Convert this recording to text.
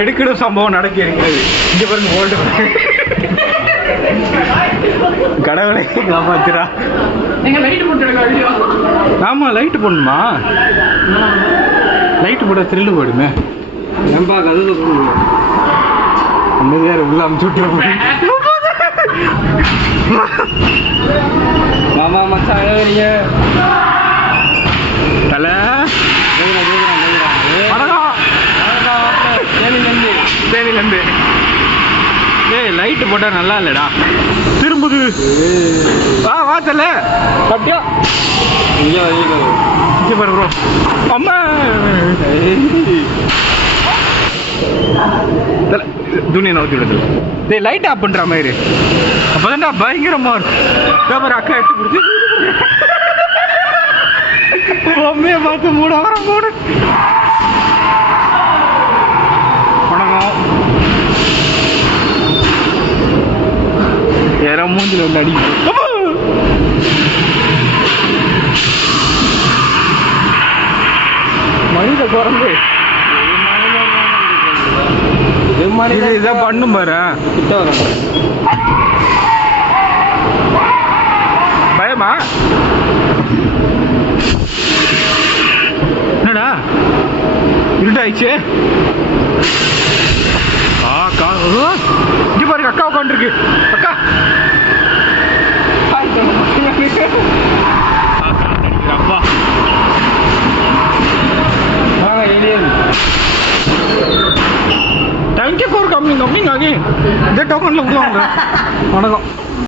நெடுக்கிடும் சம்பவம் நடக்க இருக்கிறது. இங்க பாருங்க ஓல்டு கடவுளை காப்பாத்துறா. ஆமா லைட்டு போடணுமா? லைட்டு போட த்ரில்லு போடுமே. ஏன்பா கதை அந்த யார் உள்ள அமுச்சு விட்டு மாமா மச்சான் எழுதுறீங்க தலை தேனிலேருந்து. ஏய் லைட்டு போட்டால் நல்லா இல்லைடா. திரும்புது. வா வா தல பட்டியா இங்கே பாரு ப்ரோ. அம்மா துணியை நோக்கி விடுது. டேய் லைட் ஆஃப் பண்ணுற மாதிரி அப்போதான்டா பயங்கரமா இருக்கும். அக்கா எடுத்து கொடுத்து பொம்மையை பார்த்து மூட வர மூடு. வணக்கம். யாரோ மூஞ்சில் வந்து அடிக்கும். மனித குரங்கு இதான் பண்ணும் பாரு. கிட்ட வர பயமா என்னடா இருட்டாயிடுச்சு. இங்க பாருங்க அக்கா உட்காந்துருக்கு. அக்கா அப்பா தேங்க்யூ ஃபார் கம்மிங் அகெயின். இந்த டோக்கன்ல விடுவாங்க. வணக்கம்.